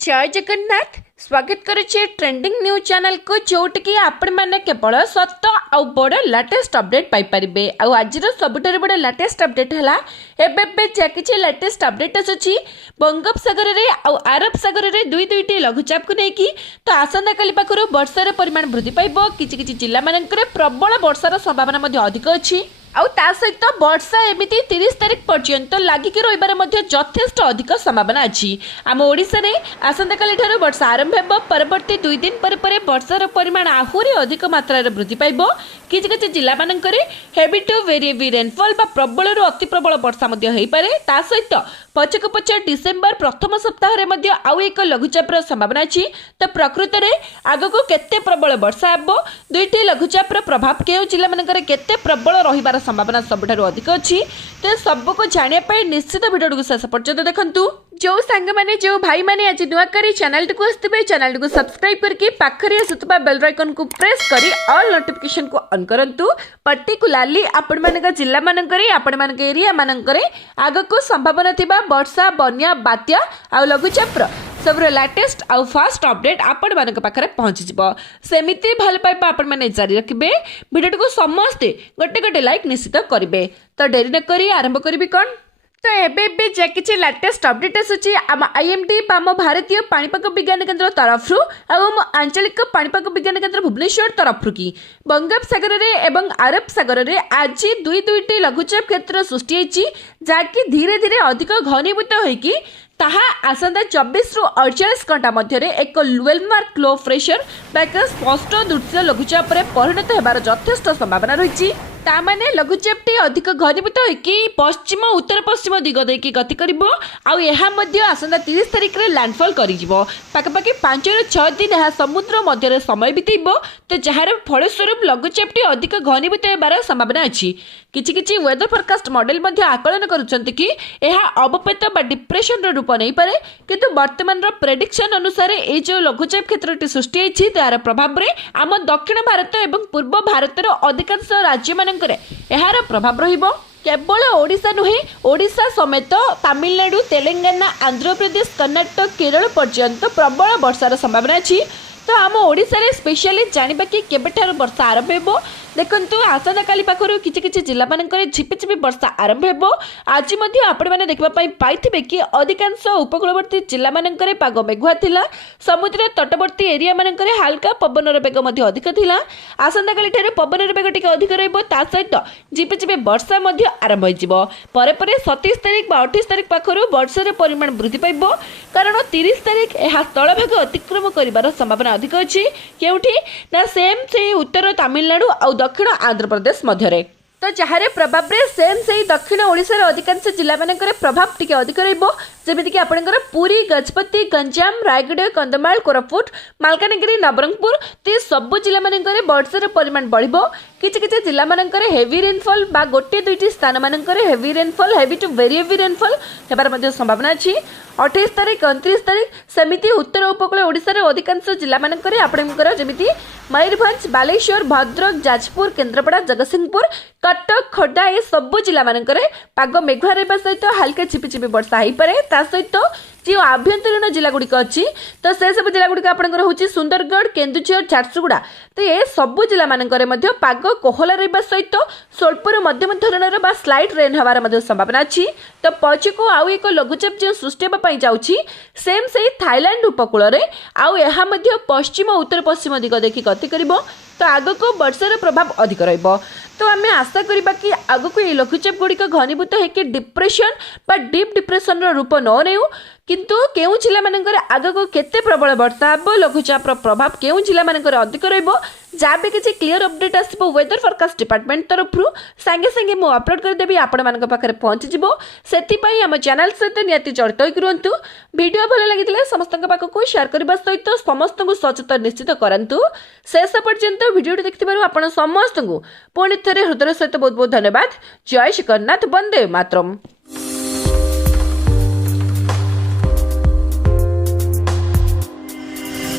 जय जगन्नाथ स्वागत करुचे ट्रेंडिंग न्यूज चैनल को जोटि कि आपण माने केवल सत आ बड़ लेटेस्ट अपडेट पाई परिबे। आज सबुठार बड़ लेटेस्ट अपडेट है एबे किसी लेटेस्ट अपडेट आसुची बंगोपसागर रे आ अरब सागर रे दुईटी लघुचाप को लेकिन तो आसंता काली पाखर वर्षार परिमाण वृद्धि पाइब। किछि जिला मानकर प्रबल वर्षार संभावना अधिक अच्छी सहित वर्षा एमती 30 तारिख पर्यंत लागिक रही यथेष्ट अधिक संभावना अच्छी। आम ओडिशा रे आसंता काली ठारू वर्षा आरंभ हो परवर्ती 2 दिन पर वर्षार परिमाण आहरी अधिक मात्रा वृद्धि पाइब। किछि जिला मानकर heavy to very heavy rainfall बा प्रबल रु अति प्रबल वर्षा हो पारे। सहित पछक पछ डिसेम्बर प्रथम सप्ताह रे आउ एक लघुचाप संभावना अच्छी। तो प्रकृत में आगक केते प्रबल वर्षा हे दुईटी लघुचाप प्रभाव केउ जिला मानकर केते प्रबल रहिबार संभावना सबुठारु अधिक अच्छी। तो सबको जानापी निश्चित भिडियो को शेष पर्यंत देखंतु। जो सांग माने जो भाई माने आज नुआकारी चैनल को आसते चैनल को सब्सक्राइब करके पाखरे आसुवा बेल आइकन को प्रेस करी ऑल नोटिफिकेशन को ऑन करंतु। पर्टिकुलाली आपण मानक जिल्ला मानकरे आपण मानक एरिया मानकरे आगको संभावना थिबा वर्षा बन्या बात्या आ लघुचाप सब लेटेस्ट आउ फास्ट अपडेट आपण मानक पाखरे पहुंची जिवो। सेमिति भल पाइबा आपण माने जारी रखिबे। वीडियो को समस्ते गोटे गोटे लाइक निश्चित करिवे। तो डेरी न करी आरंभ करिबी कोन। तो एबे जे किछि लेटेस्ट अपडेट आसुची आम आईएमडी आम भारतीय पाणीपाग विज्ञान केन्द्र तरफ आम आंचलिक पाणीपाग विज्ञान केन्द्र भुवनेश्वर तरफ कि बंगोपसागर रे एवं अरब सागर रे आज दुईटी लघुचाप क्षेत्र सृष्टि होइछि जाकि धीरे धीरे अधिक घनीभूत होइकि ताहा आसंता 24 रु 48 घंटा मध्य एक वेलमार्क लो प्रेशर एक स्पष्ट दृश्य लघुचाप परिणत होबार यथेष्ट संभावना रही। तामाने लघुचापटी अधिक घनीभूत होइकि पश्चिम उत्तर पश्चिम दिग देकी गति करिवो आउ एहा मध्य आसंता 30 तारिख रे लैंडफॉल करिजिवो। पाखापाखि 5 रु 6 दिन यह समुद्र मध्य समय बितेइबो। तो जार फलस्वरूप लघुचापटी अधिक घनीभूत होबार संभावना अच्छी। किछि वेदर फोरकास्ट मॉडल मध्य आकलन करुछन्ति कि एहा अवपेत बा डिप्रेशन रो रूप नहीं पारे, किंतु वर्तमान प्रेडिक्शन अनुसार ये जो लघुचाप क्षेत्रटी सृष्टि होइछि तार प्रभाव रे आम दक्षिण भारत एवं पूर्व भारतर अधिकांश राज्य मानकरे एहार प्रभाव रहिबो। केवल ओडिशा नुहे ओडिशा समेत तमिलनाडु तेलंगाना आंध्र प्रदेश कर्नाटक केरल पर्यंत प्रबल वर्षार संभावना अच्छी। तो आम ओडिशा रे स्पेशली जानिबा कि केबेठार वर्षा आरंभ हेबो। देखंतु आसंता काली पाखर किछि जिला मानकर झिपिझिपि वर्षा आरंभ हेबो। आज मध्य आपण माने देखबा पई पाइथिबे कि अधिकांश उपकूलवर्ती जिला मानकर पाग मेघुआ थिला। समुद्र तटवर्ती एरिया मानकर हल्का पवनर बेग मध्य अधिक थिला। आसंता काली ठारे पवनर बेग टिके अधिक रहबो। ता सहित झिपिझिपि वर्षा मध्य आरंभ होइजिवो। परे परे 27 तारिख बा 28 तारिख पाखर वर्षार परिमाण वृद्धि पाइबो, कारण 30 तारिख एहा स्थलभाग अतिक्रम करिवार संभावना अधिक अछि। केउठी ना सेम से उत्तर तमिलनाडु आ दक्षिण आंध्र प्रदेश मध्य। तो जहाँ प्रभाव रे सेम से दक्षिण ओडिशार अधिकांश जिला मानकर प्रभाव टिके अधिक रहिबो। जेमिति कि आपणकर पुरी गजपति गंजाम रायगढ़ कंधमाल कोरापुट मालकानगिरी नवरंगपुर ते सब जिला मानकर वर्षार परिमाण बढ़िबो। किछि जिला मानकर हेवी रेनफॉल बा गोटे दुईटी स्थान मानकर heavy rainfall heavy to very heavy rainfall हेबार मध्ये संभावना अछि। 28 तारिख 29 तारिख सेमिति उत्तर उपकूल ओडिशार अधिकांश जिला मानकर आपणकर जेमिति मयूरभंज बालेश्वर भद्रक जाजपुर केन्द्रापड़ा जगतसिंहपुर कटक खोर्धा ये सब जिला मानकर पाग मेघुआ रहा सहित हल्का झिपिझिपि वर्षा हो पारे। सहित जो आभ्यंतरीण जिला गुड़िक अच्छी तो से सब जिला गुड़िक आपंकर हूँ सुंदरगढ़ केन्दुझर झारसुगुड़ा। तो ये सब जिला मानकर पाग कोहला रहा सहित स्वल्पर मध्यम धरणर बा स्लाइट रेन हबार संभावना अच्छी। तो पछकू आउ एक लघुचाप जो सृष्टि होगा जाऊँगी सेम से थाईलैंड उपकूल आउ यह पश्चिम उत्तर पश्चिम दिग देखी गति कर। तो आगक वर्षार प्रभाव अधिक रहिबो। तो आम आशा करबा कि आगक ये लघुचाप गुड़िक घनीभूत होकर डिप्रेशन बा डीप डिप्रेशन रूप न नेउ, किंतु केउ जिला मानकर आगक केते प्रबल वर्षा हेबो लघुचाप प्रभाव केउ जिला मानकर अधिक रहिबो जहाँ भी किसी क्लियर अपडेट आसो वेदर फोरकास्ट डिपार्टमेंट तरफ सांगे सांगे मु अपलोड करदेवी आपण मान पाखे पहुँची जीवो। सेथिपाई आम चैनल सहित निहाती जड़ित होइक रुहंतु। वीडियो भल लगी समस्त पाखक शेयर करने सहित समस्त को सचेतन निश्चित करंतु। शेष पर्यंत वीडियो देखिबारु आपण समस्त को पुणी थे हृदय सहित बहुत बहुत धन्यवाद। जय श्री जगन्नाथ, वंदे मातरम।